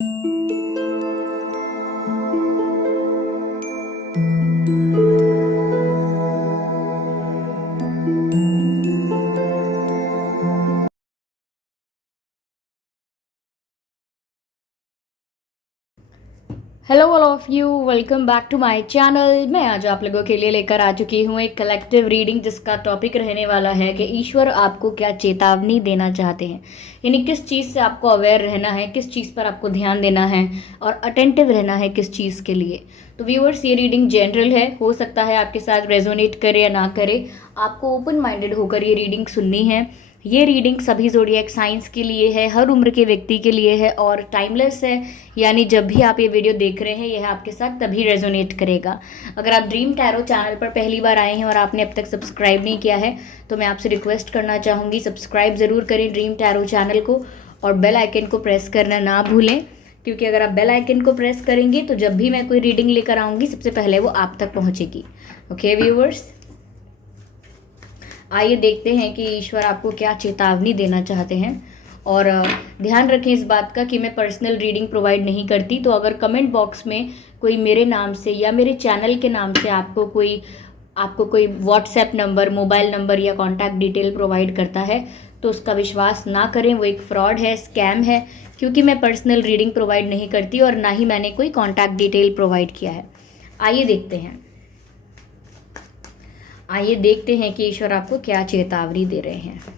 Hello all of you, welcome back to my channel. मैं आज आप लोगों के लिए लेकर आ चुकी हूँ एक कलेक्टिव रीडिंग जिसका टॉपिक रहने वाला है कि ईश्वर आपको क्या चेतावनी देना चाहते हैं। यानी किस चीज़ से आपको अवेयर रहना है, किस चीज़ पर आपको ध्यान देना है और अटेंटिव रहना है किस चीज़ के लिए। तो व्यूअर्स, ये रीडिंग जनरल है, हो सकता है आपके साथ रेजोनेट करे या ना करे। आपको ओपन माइंडेड होकर ये रीडिंग सुननी है। ये रीडिंग सभी ज़ोडिएक साइंस के लिए है, हर उम्र के व्यक्ति के लिए है और टाइमलेस है। यानी जब भी आप ये वीडियो देख रहे हैं यह आपके साथ तभी रेजोनेट करेगा। अगर आप ड्रीम टैरो चैनल पर पहली बार आए हैं और आपने अब तक सब्सक्राइब नहीं किया है तो मैं आपसे रिक्वेस्ट करना चाहूँगी, सब्सक्राइब ज़रूर करें ड्रीम टैरो चैनल को और बेल आइकन को प्रेस करना ना भूलें, क्योंकि अगर आप बेल आइकन को प्रेस करेंगे तो जब भी मैं कोई रीडिंग लेकर आऊँगी सबसे पहले वो आप तक पहुँचेगी। ओके व्यूअर्स, आइए देखते हैं कि ईश्वर आपको क्या चेतावनी देना चाहते हैं। और ध्यान रखें इस बात का कि मैं पर्सनल रीडिंग प्रोवाइड नहीं करती। तो अगर कमेंट बॉक्स में कोई मेरे नाम से या मेरे चैनल के नाम से आपको कोई व्हाट्सएप नंबर, मोबाइल नंबर या कॉन्टैक्ट डिटेल प्रोवाइड करता है तो उसका विश्वास ना करें, वो एक फ्रॉड है, स्कैम है। क्योंकि मैं पर्सनल रीडिंग प्रोवाइड नहीं करती और ना ही मैंने कोई कॉन्टैक्ट डिटेल प्रोवाइड किया है। आइए देखते हैं कि ईश्वर आपको क्या चेतावनी दे रहे हैं।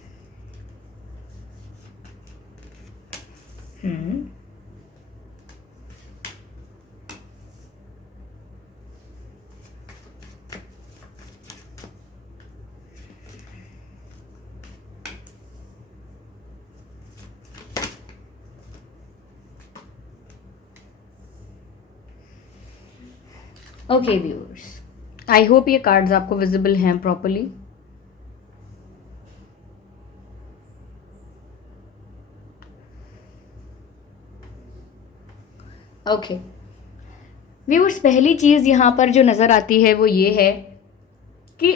ओके व्यूअर्स, आई होप ये कार्ड्स आपको विजिबल हैं प्रॉपरली। ओके व्यूअर्स, पहली चीज़ यहाँ पर जो नज़र आती है वो ये है कि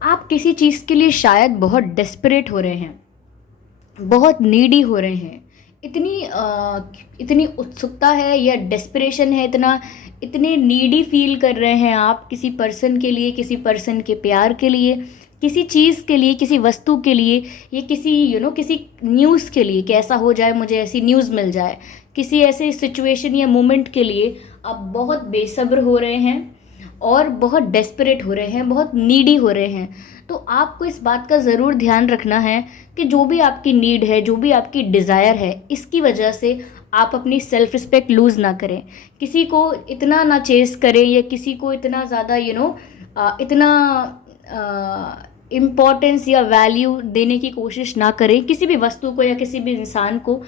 आप किसी चीज़ के लिए शायद बहुत डेस्परेट हो रहे हैं, बहुत नीडी हो रहे हैं। इतनी उत्सुकता है या डेस्परेशन है, इतने नीडी फील कर रहे हैं आप किसी पर्सन के लिए, किसी पर्सन के प्यार के लिए, किसी चीज़ के लिए, किसी वस्तु के लिए, या किसी न्यूज़ के लिए कि ऐसा हो जाए, मुझे ऐसी न्यूज़ मिल जाए। किसी ऐसे सिचुएशन या मोमेंट के लिए आप बहुत बेसब्र हो रहे हैं और बहुत डेस्परेट हो रहे हैं, बहुत नीडी हो रहे हैं। तो आपको इस बात का ज़रूर ध्यान रखना है कि जो भी आपकी नीड है, जो भी आपकी डिज़ायर है, इसकी वजह से आप अपनी सेल्फ रिस्पेक्ट लूज़ ना करें। किसी को इतना ना चेस करें या किसी को इतना ज़्यादा इतना इम्पोर्टेंस या वैल्यू देने की कोशिश ना करें किसी भी वस्तु को या किसी भी इंसान को,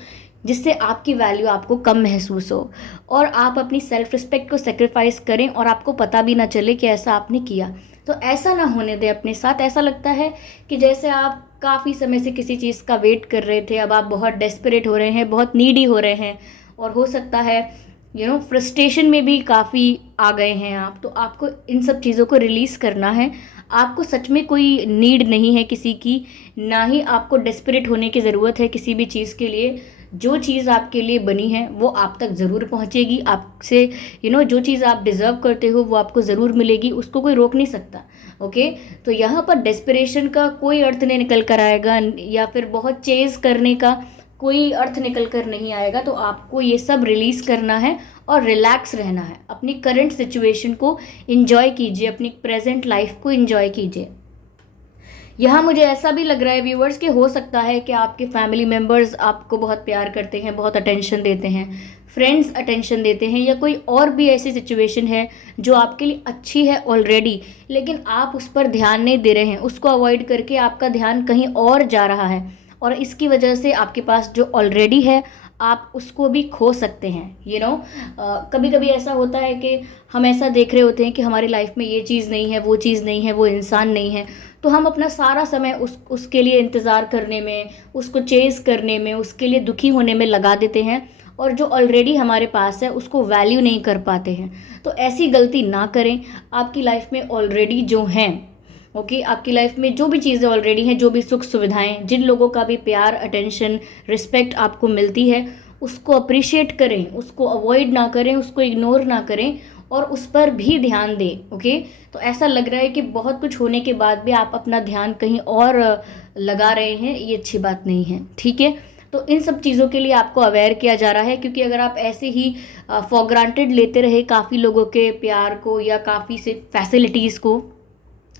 जिससे आपकी वैल्यू आपको कम महसूस हो और आप अपनी सेल्फ रिस्पेक्ट को सेक्रीफाइस करें और आपको पता भी ना चले कि ऐसा आपने किया। तो ऐसा ना होने दें अपने साथ। ऐसा लगता है कि जैसे आप काफ़ी समय से किसी चीज़ का वेट कर रहे थे, अब आप बहुत डेस्परेट हो रहे हैं, बहुत नीडी हो रहे हैं और हो सकता है फ्रस्ट्रेशन में भी काफ़ी आ गए हैं आप। तो आपको इन सब चीज़ों को रिलीज़ करना है। आपको सच में कोई नीड नहीं है किसी की, ना ही आपको डेस्परेट होने की ज़रूरत है किसी भी चीज़ के लिए। जो चीज़ आपके लिए बनी है वो आप तक ज़रूर पहुंचेगी। आपसे जो चीज़ आप डिज़र्व करते हो वो आपको ज़रूर मिलेगी, उसको कोई रोक नहीं सकता। ओके, तो यहाँ पर डेस्परेशन का कोई अर्थ नहीं निकल कर आएगा या फिर बहुत चेज़ करने का कोई अर्थ निकल कर नहीं आएगा। तो आपको ये सब रिलीज़ करना है और रिलैक्स रहना है। अपनी करंट सिचुएशन को इन्जॉय कीजिए, अपनी प्रेजेंट लाइफ को इन्जॉय कीजिए। यहाँ मुझे ऐसा भी लग रहा है व्यूवर्स कि हो सकता है कि आपके फैमिली मेम्बर्स आपको बहुत प्यार करते हैं, बहुत अटेंशन देते हैं, फ्रेंड्स अटेंशन देते हैं, या कोई और भी ऐसी सिचुएशन है जो आपके लिए अच्छी है ऑलरेडी, लेकिन आप उस पर ध्यान नहीं दे रहे हैं। उसको अवॉइड करके आपका ध्यान कहीं और जा रहा है और इसकी वजह से आपके पास जो ऑलरेडी है आप उसको भी खो सकते हैं। कभी कभी ऐसा होता है कि हम ऐसा देख रहे होते हैं कि हमारी लाइफ में ये चीज़ नहीं है, वो चीज़ नहीं है, वो इंसान नहीं है, तो हम अपना सारा समय उसके लिए इंतज़ार करने में, उसको चेज़ करने में, उसके लिए दुखी होने में लगा देते हैं और जो ऑलरेडी हमारे पास है उसको वैल्यू नहीं कर पाते हैं। तो ऐसी गलती ना करें। आपकी लाइफ में ऑलरेडी जो हैं, ओके, आपकी लाइफ में जो भी चीज़ें ऑलरेडी हैं, जो भी सुख सुविधाएं, जिन लोगों का भी प्यार, अटेंशन, रिस्पेक्ट आपको मिलती है, उसको अप्रिशिएट करें, उसको अवॉइड ना करें, उसको इग्नोर ना करें और उस पर भी ध्यान दें। ओके, तो ऐसा लग रहा है कि बहुत कुछ होने के बाद भी आप अपना ध्यान कहीं और लगा रहे हैं, ये अच्छी बात नहीं है। ठीक है, तो इन सब चीज़ों के लिए आपको अवेयर किया जा रहा है, क्योंकि अगर आप ऐसे ही फॉर ग्रांटेड लेते रहे काफ़ी लोगों के प्यार को या काफ़ी से फैसिलिटीज़ को,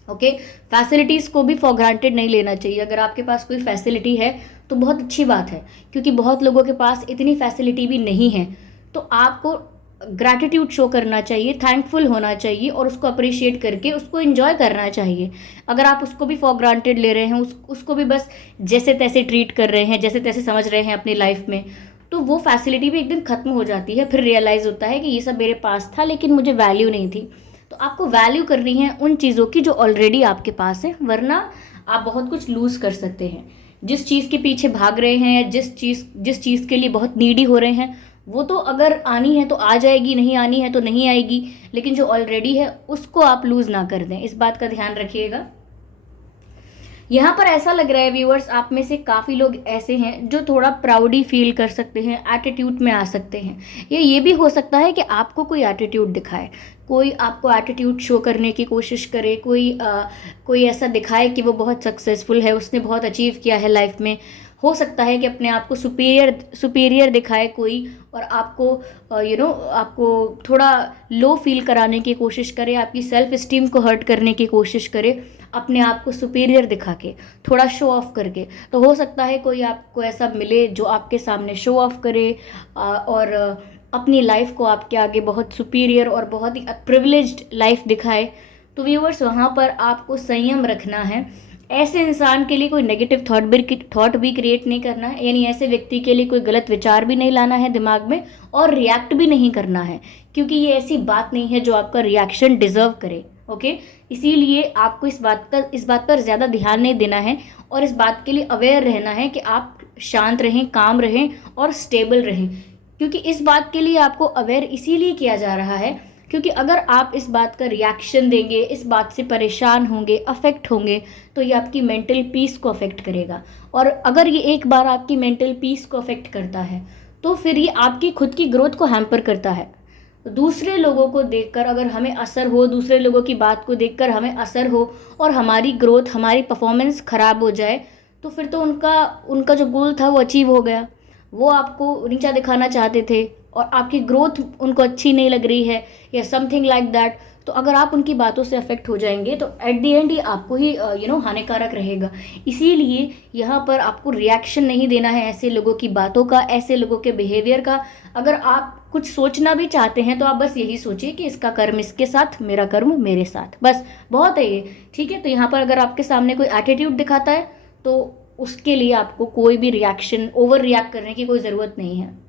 ओके, फैसिलिटीज़ को भी फॉर ग्रांटेड नहीं लेना चाहिए। अगर आपके पास कोई फैसिलिटी है तो बहुत अच्छी बात है, क्योंकि बहुत लोगों के पास इतनी फैसिलिटी भी नहीं है। तो आपको ग्रैटिट्यूड शो करना चाहिए, थैंकफुल होना चाहिए और उसको अप्रिशिएट करके उसको एंजॉय करना चाहिए। अगर आप उसको भी फॉर ग्रांटेड ले रहे हैं, उसको भी बस जैसे तैसे ट्रीट कर रहे हैं, जैसे तैसे समझ रहे हैं अपनी लाइफ में, तो वो फैसिलिटी भी एक दिन ख़त्म हो जाती है। फिर रियलाइज़ होता है कि ये सब मेरे पास था लेकिन मुझे वैल्यू नहीं थी। तो आपको वैल्यू करनी है उन चीज़ों की जो ऑलरेडी आपके पास है, वरना आप बहुत कुछ लूज़ कर सकते हैं। जिस चीज़ के पीछे भाग रहे हैं या जिस चीज़ के लिए बहुत नीडी हो रहे हैं, वो तो अगर आनी है तो आ जाएगी, नहीं आनी है तो नहीं आएगी, लेकिन जो ऑलरेडी है उसको आप लूज़ ना कर दें, इस बात का ध्यान रखिएगा। यहाँ पर ऐसा लग रहा है व्यूअर्स, आप में से काफ़ी लोग ऐसे हैं जो थोड़ा प्राउडी फील कर सकते हैं, एटीट्यूड में आ सकते हैं। ये भी हो सकता है कि आपको कोई एटीट्यूड दिखाए, कोई आपको एटीट्यूड शो करने की कोशिश करे, कोई ऐसा दिखाए कि वो बहुत सक्सेसफुल है, उसने बहुत अचीव किया है लाइफ में। हो सकता है कि अपने आप को सुपीरियर दिखाए कोई, और आपको आपको थोड़ा लो फील कराने की कोशिश करे, आपकी सेल्फ इस्टीम को हर्ट करने की कोशिश करे, अपने आप को सुपीरियर दिखा के, थोड़ा शो ऑफ करके। तो हो सकता है कोई आपको ऐसा मिले जो आपके सामने शो ऑफ करे और अपनी लाइफ को आपके आगे बहुत सुपीरियर और बहुत ही प्रिविलेज्ड लाइफ दिखाए। तो व्यूअर्स, वहाँ पर आपको संयम रखना है। ऐसे इंसान के लिए कोई नेगेटिव थॉट भी क्रिएट नहीं करना है, यानी ऐसे व्यक्ति के लिए कोई गलत विचार भी नहीं लाना है दिमाग में, और रिएक्ट भी नहीं करना है, क्योंकि ये ऐसी बात नहीं है जो आपका रिएक्शन डिजर्व करे। ओके, इसीलिए आपको इस बात पर ज़्यादा ध्यान नहीं देना है और इस बात के लिए अवेयर रहना है कि आप शांत रहें, काम रहें और स्टेबल रहें। क्योंकि इस बात के लिए आपको अवेयर इसीलिए किया जा रहा है क्योंकि अगर आप इस बात का रिएक्शन देंगे, इस बात से परेशान होंगे, अफेक्ट होंगे, तो ये आपकी मेंटल पीस को अफेक्ट करेगा। और अगर ये एक बार आपकी मेंटल पीस को अफेक्ट करता है तो फिर ये आपकी खुद की ग्रोथ को हैम्पर करता है। दूसरे लोगों को देखकर अगर हमें असर हो, दूसरे लोगों की बात को देखकर हमें असर हो और हमारी ग्रोथ, हमारी परफॉर्मेंस ख़राब हो जाए, तो फिर तो उनका जो गोल था वो अचीव हो गया। वो आपको नीचा दिखाना चाहते थे और आपकी ग्रोथ उनको अच्छी नहीं लग रही है या समथिंग लाइक दैट। तो अगर आप उनकी बातों से अफेक्ट हो जाएंगे तो एट द एंड ये आपको ही हानिकारक रहेगा। इसीलिए यहाँ पर आपको रिएक्शन नहीं देना है ऐसे लोगों की बातों का, ऐसे लोगों के बिहेवियर का। अगर आप कुछ सोचना भी चाहते हैं तो आप बस यही सोचिए कि इसका कर्म इसके साथ, मेरा कर्म मेरे साथ, बस बहुत है ये। ठीक है, तो यहाँ पर अगर आपके सामने कोई एटीट्यूड दिखाता है तो उसके लिए आपको कोई भी रिएक्शन, ओवर रिएक्ट करने की कोई ज़रूरत नहीं है।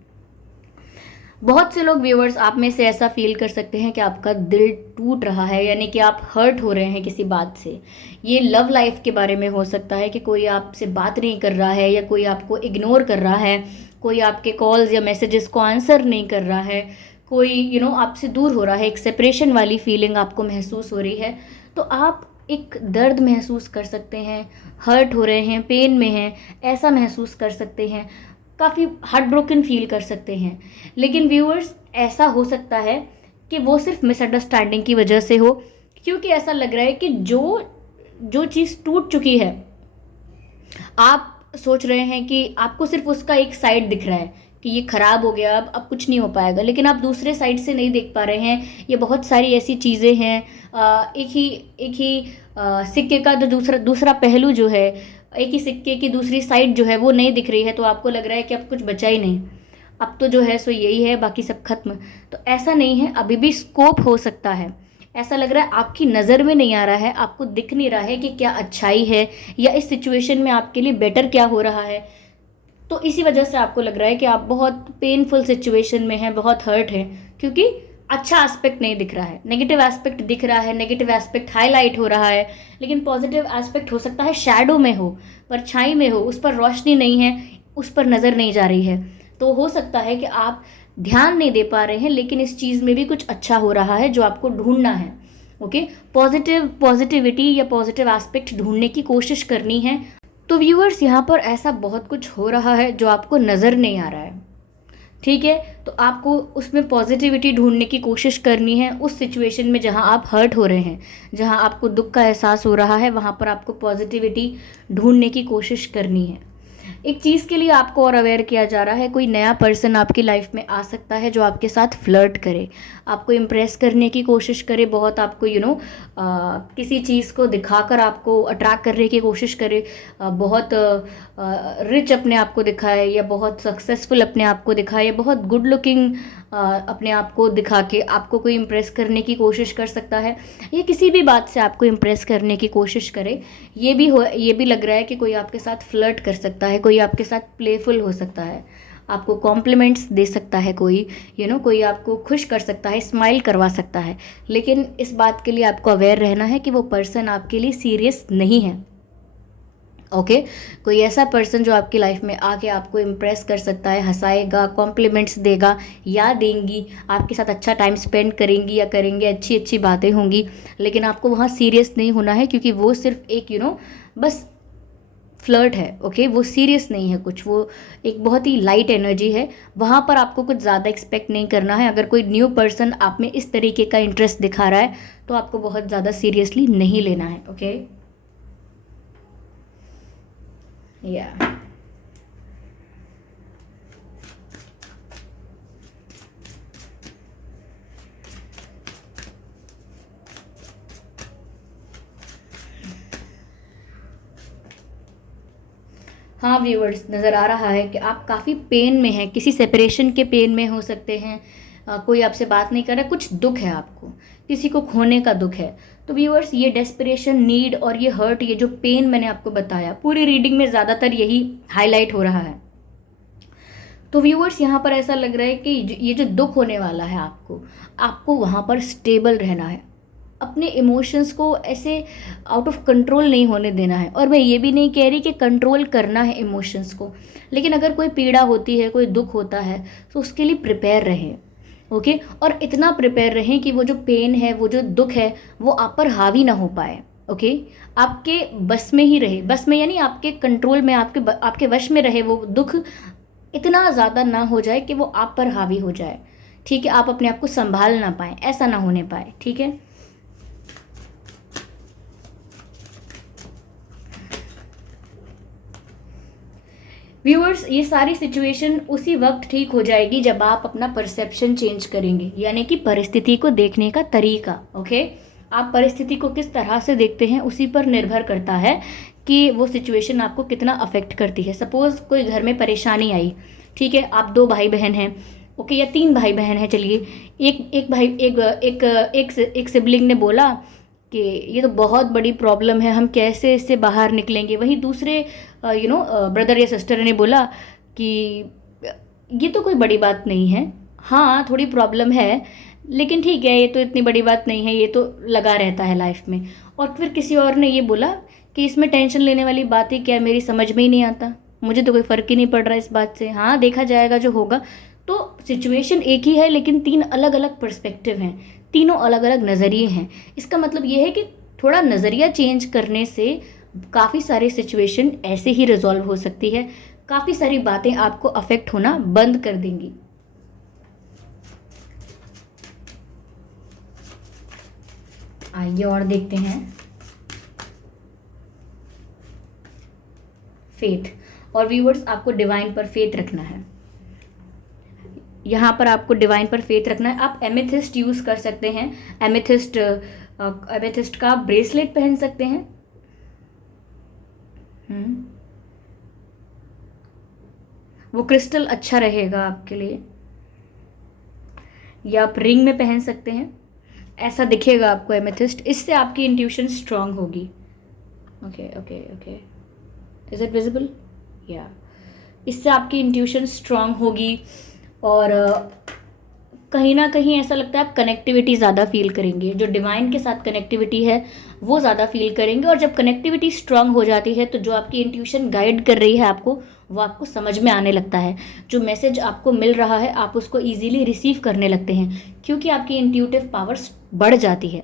बहुत से लोग व्यूअर्स, आप में से ऐसा फील कर सकते हैं कि आपका दिल टूट रहा है, यानी कि आप हर्ट हो रहे हैं किसी बात से। ये लव लाइफ के बारे में हो सकता है कि कोई आपसे बात नहीं कर रहा है या कोई आपको इग्नोर कर रहा है, कोई आपके कॉल्स या मैसेजेस को आंसर नहीं कर रहा है, कोई आपसे दूर हो रहा है, एक सेपरेशन वाली फीलिंग आपको महसूस हो रही है। तो आप एक दर्द महसूस कर सकते हैं, हर्ट हो रहे हैं, पेन में हैं, ऐसा महसूस कर सकते हैं, काफ़ी हार्ट ब्रोकन फील कर सकते हैं। लेकिन व्यूअर्स, ऐसा हो सकता है कि वो सिर्फ मिसअंडरस्टैंडिंग की वजह से हो, क्योंकि ऐसा लग रहा है कि जो चीज़ टूट चुकी है, आप सोच रहे हैं कि आपको सिर्फ उसका एक साइड दिख रहा है कि ये ख़राब हो गया, अब कुछ नहीं हो पाएगा, लेकिन आप दूसरे साइड से नहीं देख पा रहे हैं। ये बहुत सारी ऐसी चीज़ें हैं, एक ही सिक्के का जो दूसरा पहलू जो है, एक ही सिक्के की दूसरी साइड जो है वो नहीं दिख रही है, तो आपको लग रहा है कि अब कुछ बचा ही नहीं, अब तो जो है सो यही है, बाकी सब खत्म। तो ऐसा नहीं है, अभी भी स्कोप हो सकता है। ऐसा लग रहा है आपकी नज़र में नहीं आ रहा है, आपको दिख नहीं रहा है कि क्या अच्छाई है या इस सिचुएशन में आपके लिए बेटर क्या हो रहा है। तो इसी वजह से आपको लग रहा है कि आप बहुत पेनफुल सिचुएशन में हैं, बहुत हर्ट हैं, क्योंकि अच्छा एस्पेक्ट नहीं दिख रहा है, नेगेटिव एस्पेक्ट दिख रहा है, नेगेटिव एस्पेक्ट हाईलाइट हो रहा है, लेकिन पॉजिटिव एस्पेक्ट हो सकता है शैडो में हो, परछाई में हो, उस पर रोशनी नहीं है, उस पर नज़र नहीं जा रही है। तो हो सकता है कि आप ध्यान नहीं दे पा रहे हैं, लेकिन इस चीज़ में भी कुछ अच्छा हो रहा है जो आपको ढूंढना है। ओके, पॉजिटिविटी या पॉजिटिव एस्पेक्ट ढूंढने की कोशिश करनी है। तो व्यूअर्स, यहाँ पर ऐसा बहुत कुछ हो रहा है जो आपको नज़र नहीं आ रहा है। ठीक है, तो आपको उसमें पॉजिटिविटी ढूंढने की कोशिश करनी है। उस सिचुएशन में जहाँ आप हर्ट हो रहे हैं, जहाँ आपको दुख का एहसास हो रहा है, वहाँ पर आपको पॉजिटिविटी ढूंढने की कोशिश करनी है। एक चीज़ के लिए आपको और अवेयर किया जा रहा है, कोई नया पर्सन आपकी लाइफ में आ सकता है जो आपके साथ फ्लर्ट करे, आपको इम्प्रेस करने की कोशिश करे, बहुत आपको किसी चीज़ को दिखाकर आपको अट्रैक्ट करने की कोशिश करे, बहुत रिच अपने आप को दिखाए, या बहुत सक्सेसफुल अपने आप को दिखाए, या बहुत गुड लुकिंग अपने आप को दिखा के आपको कोई इम्प्रेस करने की कोशिश कर सकता है, या किसी भी बात से आपको इम्प्रेस करने की कोशिश करे। ये भी लग रहा है कि कोई आपके साथ फ्लर्ट कर सकता है, कोई आपके साथ प्लेफुल हो सकता है, आपको कॉम्प्लीमेंट्स दे सकता है, कोई कोई आपको खुश कर सकता है, स्माइल करवा सकता है। लेकिन इस बात के लिए आपको अवेयर रहना है कि वो पर्सन आपके लिए सीरियस नहीं है। ओके, कोई ऐसा पर्सन जो आपकी लाइफ में आके आपको इम्प्रेस कर सकता है, हंसाएगा, कॉम्प्लीमेंट्स देगा या देंगी, आपके साथ अच्छा टाइम स्पेंड करेंगी या करेंगे, अच्छी अच्छी बातें होंगी, लेकिन आपको वहाँ सीरियस नहीं होना है, क्योंकि वो सिर्फ एक बस फ्लर्ट है। ओके, वो सीरियस नहीं है कुछ, वो एक बहुत ही लाइट एनर्जी है। वहाँ पर आपको कुछ ज़्यादा एक्सपेक्ट नहीं करना है। अगर कोई न्यू पर्सन आप में इस तरीके का इंटरेस्ट दिखा रहा है तो आपको बहुत ज़्यादा सीरियसली नहीं लेना है। ओके, या हाँ व्यूअर्स, नज़र आ रहा है कि आप काफ़ी पेन में हैं, किसी सेपरेशन के पेन में हो सकते हैं। कोई आपसे बात नहीं कर रहा, कुछ दुख है आपको, किसी को खोने का दुख है। तो व्यूअर्स, ये डेस्परेशन, नीड और ये हर्ट, ये जो पेन मैंने आपको बताया, पूरी रीडिंग में ज़्यादातर यही हाईलाइट हो रहा है। तो व्यूअर्स, यहाँ पर ऐसा लग रहा है कि ये जो दुख होने वाला है आपको वहाँ पर स्टेबल रहना है, अपने इमोशंस को ऐसे आउट ऑफ कंट्रोल नहीं होने देना है। और मैं ये भी नहीं कह रही कि कंट्रोल करना है इमोशंस को, लेकिन अगर कोई पीड़ा होती है, कोई दुख होता है, तो उसके लिए प्रिपेयर रहें। ओके, और इतना प्रिपेयर रहें कि वो जो पेन है, वो जो दुख है, वो आप पर हावी ना हो पाए। ओके, आपके बस में ही रहे, बस में यानी आपके कंट्रोल में, आपके वश में रहे वो दुख, इतना ज़्यादा ना हो जाए कि वो आप पर हावी हो जाए। ठीक है, आप अपने आप को संभाल ना पाए, ऐसा ना होने पाए। ठीक है, व्यूअर्स, ये सारी सिचुएशन उसी वक्त ठीक हो जाएगी जब आप अपना परसेप्शन चेंज करेंगे, यानी कि परिस्थिति को देखने का तरीका। ओके, आप परिस्थिति को किस तरह से देखते हैं उसी पर निर्भर करता है कि वो सिचुएशन आपको कितना अफेक्ट करती है। सपोज़ कोई घर में परेशानी आई, ठीक है, आप 2 भाई बहन हैं, ओके, या 3 भाई बहन हैं, चलिए, एक सिबलिंग ने बोला कि ये तो बहुत बड़ी प्रॉब्लम है, हम कैसे इससे बाहर निकलेंगे। वहीं दूसरे ब्रदर या सिस्टर ने बोला कि ये तो कोई बड़ी बात नहीं है, हाँ थोड़ी प्रॉब्लम है, लेकिन ठीक है, ये तो इतनी बड़ी बात नहीं है, ये तो लगा रहता है लाइफ में। और फिर किसी और ने ये बोला कि इसमें टेंशन लेने वाली बात ही क्या है, मेरी समझ में ही नहीं आता, मुझे तो कोई फ़र्क ही नहीं पड़ रहा इस बात से, हाँ देखा जाएगा जो होगा। तो सिचुएशन एक ही है, लेकिन 3 अलग अलग पर्सपेक्टिव हैं, तीनों अलग अलग नज़रिए हैं। इसका मतलब ये है कि थोड़ा नज़रिया चेंज करने से काफ़ी सारी सिचुएशन ऐसे ही रिजॉल्व हो सकती है, काफ़ी सारी बातें आपको अफेक्ट होना बंद कर देंगी। आइए और देखते हैं फेथ। और व्यूअर्स, आपको डिवाइन पर फेथ रखना है, यहाँ पर आपको डिवाइन पर फेथ रखना है। आप एमेथिस्ट यूज़ कर सकते हैं, एमेथिस्ट का ब्रेसलेट पहन सकते हैं। वो क्रिस्टल अच्छा रहेगा आपके लिए, या आप रिंग में पहन सकते हैं, ऐसा दिखेगा आपको एमेथिस्ट, इससे आपकी इंट्यूशन स्ट्रांग होगी। Okay okay okay, is it visible? या इससे आपकी इंट्यूशन स्ट्रांग होगी, और कहीं ना कहीं ऐसा लगता है आप कनेक्टिविटी ज़्यादा फील करेंगे, जो डिवाइन के साथ कनेक्टिविटी है वो ज़्यादा फील करेंगे। और जब कनेक्टिविटी स्ट्रांग हो जाती है तो जो आपकी इंट्यूशन गाइड कर रही है आपको, वो आपको समझ में आने लगता है, जो मैसेज आपको मिल रहा है आप उसको ईजीली रिसीव करने लगते हैं, क्योंकि आपकी इंट्यूटिव पावर्स बढ़ जाती है।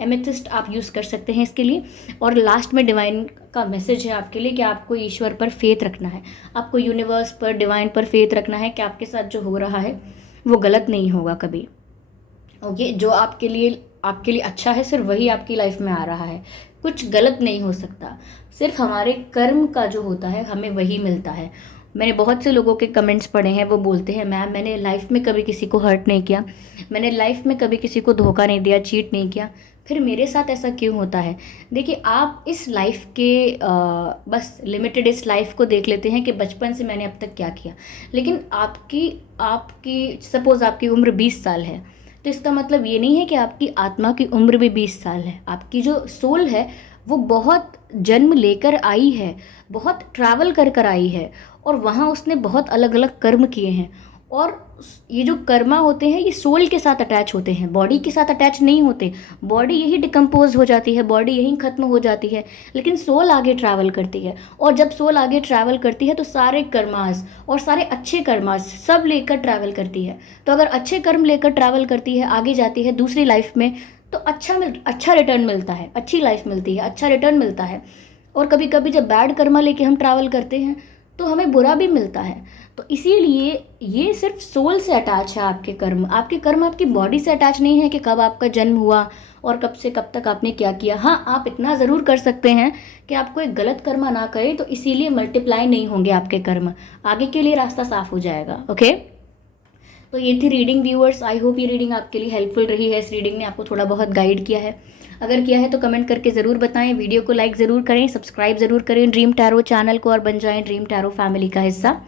एमेथिस्ट आप यूज़ कर सकते हैं इसके लिए। और लास्ट में डिवाइन का मैसेज है आपके लिए कि आपको ईश्वर पर फेथ रखना है, आपको यूनिवर्स पर, डिवाइन पर फेथ रखना है कि आपके साथ जो हो रहा है वो गलत नहीं होगा कभी। ओके, जो आपके लिए अच्छा है सिर्फ वही आपकी लाइफ में आ रहा है, कुछ गलत नहीं हो सकता। सिर्फ हमारे कर्म का जो होता है हमें वही मिलता है। मैंने बहुत से लोगों के कमेंट्स पढ़े हैं, वो बोलते हैं मैम मैंने लाइफ में कभी किसी को हर्ट नहीं किया, मैंने लाइफ में कभी किसी को धोखा नहीं दिया, चीट नहीं किया, फिर मेरे साथ ऐसा क्यों होता है। देखिए, आप इस लाइफ के बस लिमिटेड इस लाइफ को देख लेते हैं कि बचपन से मैंने अब तक क्या किया। लेकिन आपकी आपकी सपोज़ आपकी उम्र 20 साल है, तो इसका मतलब ये नहीं है कि आपकी आत्मा की उम्र भी 20 साल है। आपकी जो सोल है वो बहुत जन्म लेकर आई है, बहुत ट्रैवल कर कर आई है, और वहाँ उसने बहुत अलग अलग कर्म किए हैं। और ये जो कर्मा होते हैं ये सोल के साथ अटैच होते हैं, बॉडी के साथ अटैच नहीं होते। बॉडी यही डिकम्पोज हो जाती है, बॉडी यहीं ख़त्म हो जाती है, लेकिन सोल आगे ट्रैवल करती है। और जब सोल आगे ट्रैवल करती है तो सारे कर्मास और सारे अच्छे कर्मास सब लेकर ट्रैवल करती है। तो अगर अच्छे कर्म लेकर ट्रैवल करती है, आगे जाती है दूसरी लाइफ में, तो अच्छा रिटर्न मिलता है, अच्छी लाइफ मिलती है, अच्छा रिटर्न मिलता है। और कभी कभी जब बैड कर्मा लेके हम ट्रैवल करते हैं तो हमें बुरा भी मिलता है। तो इसीलिए ये सिर्फ सोल से अटैच है आपके कर्म। आपके कर्म आपकी बॉडी से अटैच नहीं है कि कब आपका जन्म हुआ और कब से कब तक आपने क्या किया। हाँ, आप इतना ज़रूर कर सकते हैं कि आपको एक गलत कर्मा ना करे, तो इसीलिए मल्टीप्लाई नहीं होंगे आपके कर्म, आगे के लिए रास्ता साफ हो जाएगा। ओके, तो ये थी रीडिंग व्यूअर्स। आई होप ये रीडिंग आपके लिए हेल्पफुल रही है, इस रीडिंग ने आपको थोड़ा बहुत गाइड किया है। अगर किया है तो कमेंट करके ज़रूर बताएं, वीडियो को लाइक ज़रूर करें, सब्सक्राइब ज़रूर करें ड्रीम टैरो चैनल को और बन जाएं ड्रीम टैरो फैमिली का हिस्सा।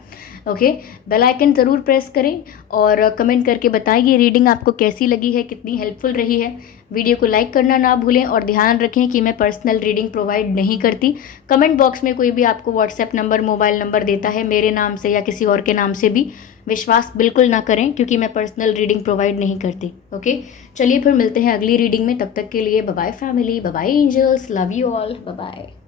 ओके, बेल आइकन ज़रूर प्रेस करें और कमेंट करके बताएं ये रीडिंग आपको कैसी लगी है, कितनी हेल्पफुल रही है। वीडियो को लाइक करना ना भूलें और ध्यान रखें कि मैं पर्सनल रीडिंग प्रोवाइड नहीं करती। कमेंट बॉक्स में कोई भी आपको व्हाट्सएप नंबर, मोबाइल नंबर देता है मेरे नाम से या किसी और के नाम से भी विश्वास बिल्कुल ना करें, क्योंकि मैं पर्सनल रीडिंग प्रोवाइड नहीं करती। ओके, चलिए फिर मिलते हैं अगली रीडिंग में। तब तक के लिए bye bye family, bye bye angels, love you all, bye bye.